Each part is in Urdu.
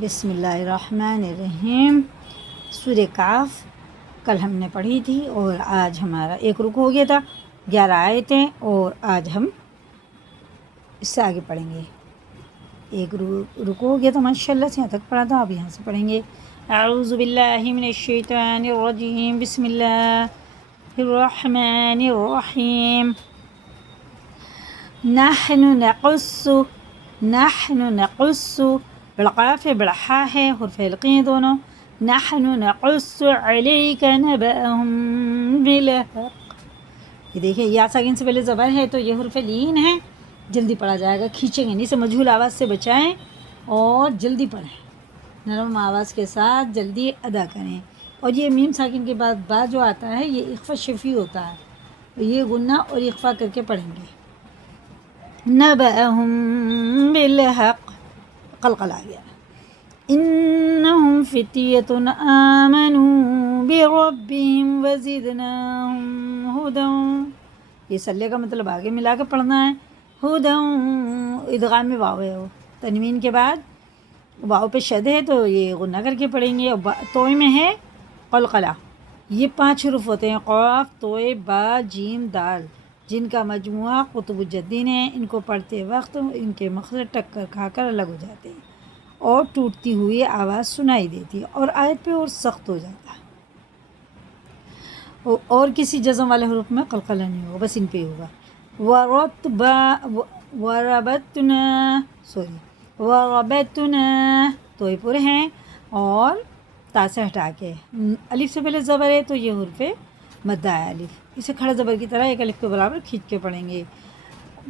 بسم اللہ الرحمن الرحیم۔ سورہ کاف کل ہم نے پڑھی تھی اور آج ہمارا ایک رکو ہو گیا تھا، 11 آیتیں، اور آج ہم اس سے آگے پڑھیں گے۔ ایک رکو ہو گیا تو ماشاءاللہ سے یہاں تک پڑھا تھا، اب یہاں سے پڑھیں گے۔ اعوذ باللہ من الشیطان الرجیم، بسم اللہ الرحمن الرحیم۔ نحن نقص بڑا قاف ہے، بڑا حا ہے، حرف حلقی ہیں دونوں۔ نحن نقص علیک نبأہم بالحق۔ یہ دیکھیں یا ساکن سے پہلے زبر ہے تو یہ حرف لین ہے، جلدی پڑھا جائے گا، کھینچیں گے نہیں، سے مجہول آواز سے بچائیں اور جلدی پڑھیں، نرم آواز کے ساتھ جلدی ادا کریں۔ اور یہ میم ساکن کے بعد با جو آتا ہے یہ اخفا شفی ہوتا ہے، یہ غنہ اور اخفا کر کے پڑھیں گے۔ نبأہم بالحق، قلقل آ گیا۔ انہم فتیۃ آمنوا بربہم وزدناہم ھدی۔ یہ سلے کا مطلب آگے ملا کے پڑھنا ہے۔ ھدی ادغام میں واو ہے، تنوین کے بعد واو پہ شد ہے تو یہ غنہ کر کے پڑھیں گے۔ اور توئے میں ہے قلقلہ۔ یہ 5 حروف ہوتے ہیں، قاف، توئے، با، جیم، دال، جن کا مجموعہ قطب الجدین ہے۔ ان کو پڑھتے وقت ان کے مخرج ٹکر کھا کر الگ ہو جاتے ہیں اور ٹوٹتی ہوئی آواز سنائی دیتی ہے اور آیت پہ اور سخت ہو جاتا ہے۔ اور کسی جزم والے حروف میں قلقلہ نہیں ہوگا، بس ان پہ ہوگا۔ وربتنا توئے پورے ہیں اور تا سے ہٹا کے، الف سے پہلے زبر ہے تو یہ حرف مدہ ہے الف، اسے کھڑا زبر کی طرح ایک الف کے برابر کھینچ کے پڑھیں گے۔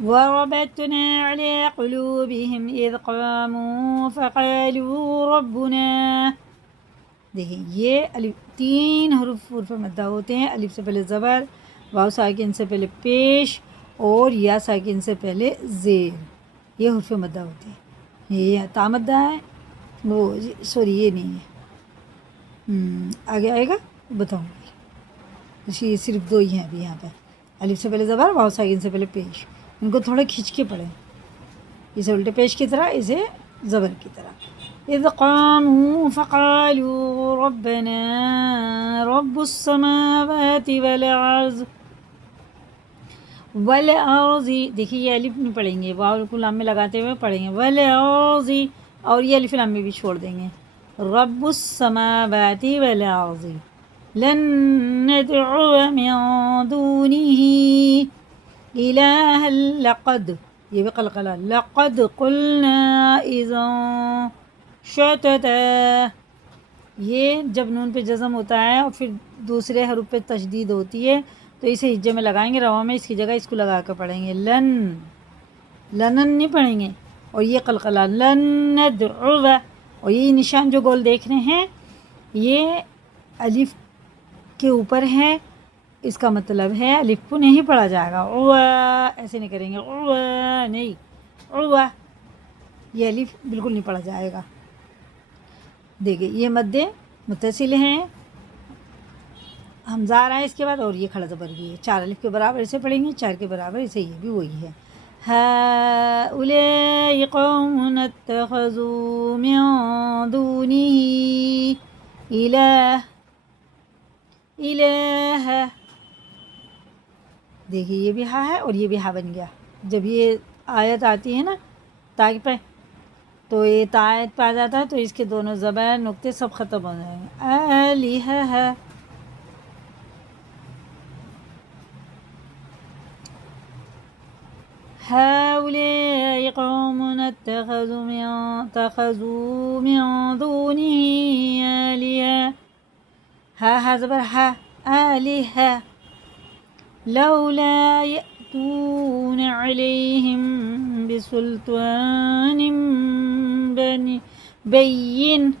وربتنا علی قلوبہم اذ قاموا فقالوا ربنا۔ دیکھیں یہ الف 3 حروف مدہ ہوتے ہیں، الف سے پہلے زبر، واو ساکن سے پہلے پیش اور یا ساکن سے پہلے زیر، یہ حروف مدہ ہوتے ہیں۔ یہ تا مدہ ہے، وہ سوری یہ نہیں ہے، آگے آئے گا بتاؤں گی۔ صرف 2 ہی ہیں ابھی یہاں پہ، الف سے پہلے زبر، واو ساکن سے پہلے پیش، ان کو تھوڑا کھینچ کے پڑھیں، اسے الٹے پیش کی طرح، اسے زبر کی طرح۔ اذ قاموا فقالوا ربنا رب السماوات والارض والارض۔ دیکھیے یہ الف نہیں پڑھیں گے، واو کو لام میں لگاتے ہوئے پڑھیں گے والارض، اور یہ الف لام میں بھی چھوڑ دیں گے۔ رب السماوات والارض لن ندعو من دونه الہ لقد، یہ بھی قلقلہ، لقد قلنا اذا شططا۔ یہ جب نون پہ جزم ہوتا ہے اور پھر دوسرے حروف پہ تشدید ہوتی ہے تو اسے ہجے میں لگائیں گے، رواں میں اس کی جگہ اس کو لگا کر پڑھیں گے، لنن نہیں پڑھیں گے۔ اور یہ قلقلہ لن ندعو، اور یہ نشان جو گول دیکھ رہے ہیں یہ الف کے اوپر ہے، اس کا مطلب ہے الف کو نہیں پڑھا جائے گا، ایسے نہیں کریں گے، نہیں، یہ الف بالکل نہیں پڑھا جائے گا۔ دیکھیں یہ مدے متصل ہیں، حمزہ آ رہا ہے اس کے بعد اور یہ کھڑا زبر بھی ہے، 4 الف کے برابر اسے پڑھیں گے، 4 کے برابر اسے، یہ بھی وہی ہے۔ هؤلاء قوم اتخذوا من دونه الہ۔ دیکھیے یہ بھی ہا ہے اور یہ بھی ہا بن گیا، جب یہ آیت آتی ہے نا تا پہ تو یہ تا آیت پہ آ جاتا ہے تو اس کے دونوں زبر نقطے سب ختم ہو جائیں گے، الہ ہے۔ هؤلاء قوم اتخذوا من دونه آلهة، ہا زبر ہا، آلهة، لولا يأتون عليهم بسلطان بين۔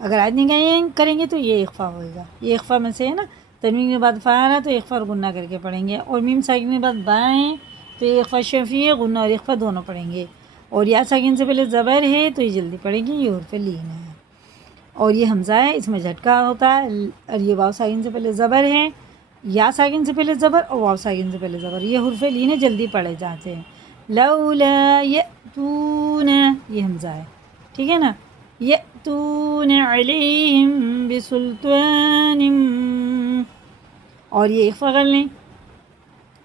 اگر آج نہیں کریں گے تو یہ اخفا ہوئے گا، یہ اخفا میں سے ہے نا، تنوین کے بعد فا رہا تو اخفا اور غنہ کر کے پڑھیں گے، اور میم ساکن کے بعد بائیں تو یہ اخفا شفی ہے، غنہ اور اخفا دونوں پڑھیں گے، اور یا ساکن سے پہلے زبر ہے تو یہ جلدی پڑھیں گے، یہ حرف لین ہے، اور یہ حمزہ ہے اس میں جھٹکا ہوتا ہے، اور یہ واو ساکن سے پہلے زبر ہے، یا ساکن سے پہلے زبر اور واو ساکن سے پہلے زبر، یہ حرف لین جلدی پڑھے جاتے ہیں۔ لولا یأتون، یہ حمزہ ہے، ٹھیک ہے نا، یأتون علیہم بسلطان، اور یہ اخفا کر لیں،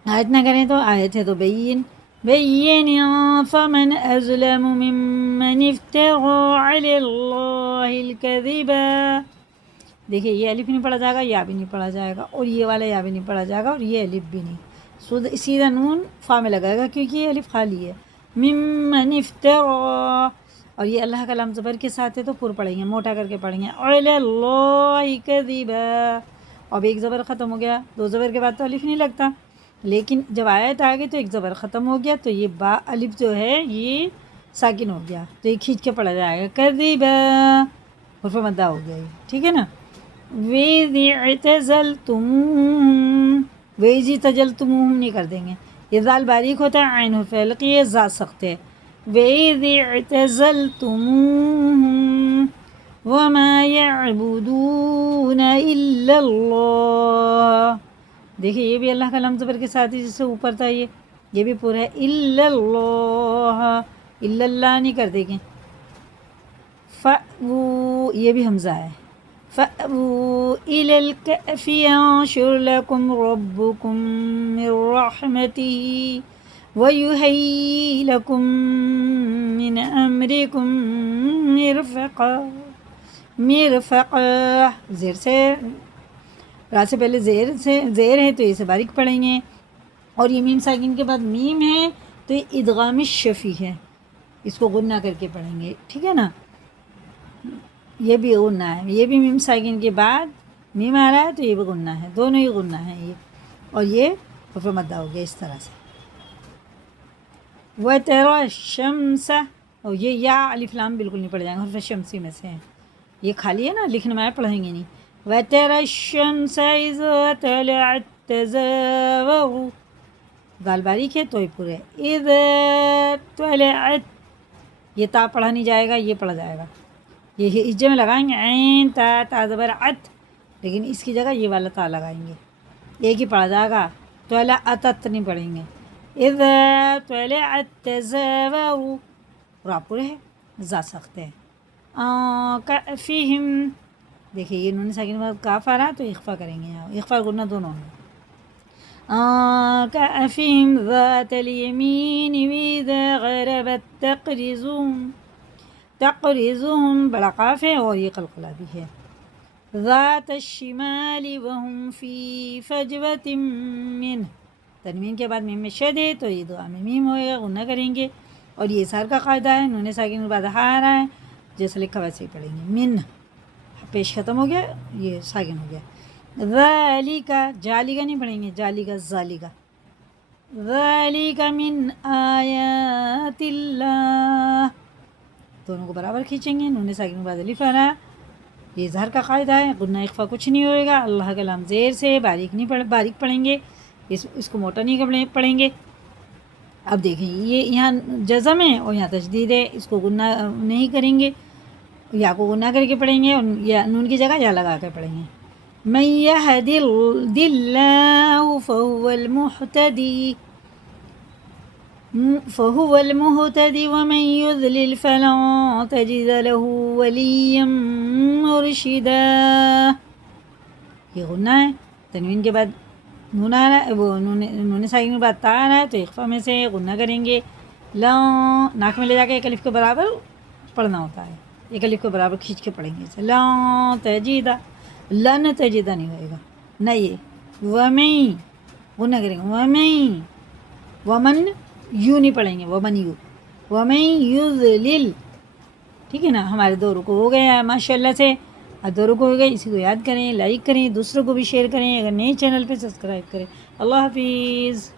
آیت نہ کریں تو آیت ہے تو بین فمن ازلم ممن افترى علی اللہ الکذب، دیکھیے یہ الف نہیں پڑھا جائے گا، یا بھی نہیں پڑھا جائے گا، اور یہ والا یا بھی نہیں پڑھا جائے گا، اور یہ الف بھی نہیں، سیدھا نون فا میں لگائے گا کیونکہ یہ الف خالی ہے، ممن افترى، اور یہ اللہ کا لام زبر کے ساتھ ہے تو پر پڑھیں گے، موٹا کر کے پڑھیں گے، علی اللہ کذبا، اب ایک زبر ختم ہو گیا، دو زبر کے بعد تو الف نہیں لگتا، لیکن جب آیت آ گئی تو ایک زبر ختم ہو گیا تو یہ با الف جو ہے یہ ساکن ہو گیا، تو یہ کھینچ کے پڑھا جائے گا، کذبا حرف مدہ ہو گیا یہ، ٹھیک ہے نا۔ وَإِذِ اعْتَزَلْتُمُوهُمْ، وَإِذِ اعْتَزَلْتُمُوهُمْ نہیں کر دیں گے، یہ ذال باریک ہوتا ہے، عین حرف حلقی ہے، زا سخت ہے، وَإِذِ اعْتَزَلْتُمُوهُمْ وَمَا يَعْبُدُونَ إِلَّا اللَّهَ، دیکھیے یہ بھی اللہ کا لام زبر کے ساتھ ہی جس سے اوپر تھا یہ بھی پورا ہے، إِلَّا اللَّهَ، إِلَّا اللہ نہیں کر دیں گے، فَأْوُوا یہ بھی حمزہ ہے، فَأْوُوا إِلَى الْكَهْفِ يَنشُرْ لَكُمْ رَبُّكُم مِّن رَّحْمَتِهِ وَيُهَيِّئْ لَكُم مِّنْ أَمْرِكُم مرفقا، زیر سے، را سے پہلے زیر ہے تو اسے باریک پڑھیں گے، اور یہ میم ساکن کے بعد میم ہے تو یہ ادغام شفی ہے، اس کو غنہ کر کے پڑھیں گے، ٹھیک ہے نا، یہ بھی غنہ ہے، یہ بھی میم ساکن کے بعد میم آ رہا ہے تو یہ بھی غنہ ہے، دونوں ہی غنہ ہیں یہ، اور یہ حرف مدہ ہو گیا اس طرح سے۔ وَتَرَى الشَّمْسَ، اور یہ یا الف لام بالکل نہیں پڑھ جائیں گے، حرف شمسی میں سے ہے، یہ خالی ہے نا، لکھنے میں پڑھیں گے نہیں، وَتَرَى الشَّمْسَ إِذَا طَلَعَت تَزَاوَرُ، دال باریک ہے تو یہ پورے، اِذَا طَلَعَت، یہ تا پڑھا نہیں جائے گا، یہ پڑھا جائے گا، یہ ہجے میں لگائیں گے، عین تا زبر عت، لیکن اس کی جگہ یہ والا تا لگائیں گے، ایک ہی پڑھا جائے گا، طلعت نہیں پڑھیں گے، اذا طلعت تزاور، را پورے ہے، زا سخت ہے، کأفہم، دیکھیے یہ نون ساکن بعد کاف آ رہا تو اخفا کریں گے، اخفا گنا دونوں میں، كأفهم ذات اليمين وإذا غربت تقرضهم، بڑا قاف ہے اور یہ قلقلہ بھی ہے، ذات الشمال وهم في فجوة منه، تنوین کے بعد میم میں شد ہے تو یہ دعا میں میم ہوئے گا، غنہ کریں گے، اور یہ اظہار کا قاعدہ ہے، نون ساکن کے بعد ہا آ رہا ہے، جیسا لکھا ویسے ہی پڑھیں گے، من پیش ختم ہو گیا، یہ ساکن ہو گیا، ذالک، جالی کا نہیں پڑھیں گے، جالی کا ذالی کا، ذالک من آیات اللہ، دونوں کو برابر کھینچیں گے، نون ساکن کے بعد الف آ رہا ہے، یہ اظہار کا قاعدہ ہے، غنہ اخفا کچھ نہیں ہوئے گا، اللہ کا لام زیر سے باریک نہیں باریک پڑھیں گے، اس کو موٹا نہیں پڑھیں گے۔ اب دیکھیں یہ یہاں جزم ہے اور یہاں تشدید ہے، اس کو غنہ نہیں کریں گے، یا کو غنہ کر کے پڑھیں گے، اور یا نون کی جگہ یا لگا کر پڑھیں گے، من يهد الله فهو المهتدي ومن يضلل فلن تجد له وليا مرشدا، یہ غنہ ہے، تنوین کے بعد نون آ رہا ہے، وہ نون ساکن کے بعد تا آ رہا ہے تو اخفا میں سے غنہ کریں گے، ناک میں لے جا کے ایک الف کے برابر پڑھنا ہوتا ہے، ایک الف کے برابر کھینچ کے پڑھیں گے، لن تجیدہ، لن تجیدہ نہیں ہوئے گا، نہ یہ ومن، غنہ کریں گے، ومن یوں نہیں پڑھیں گے، ومن یضلل، ٹھیک ہے نا، ہمارے دو رکوع ہو گئے ہیں ماشاء اللہ سے، اور دو رکوع ہو گئے، اسی کو یاد کریں، لائک کریں، دوسروں کو بھی شیئر کریں، اگر نئے چینل پہ سبسکرائب کریں، اللہ حافظ۔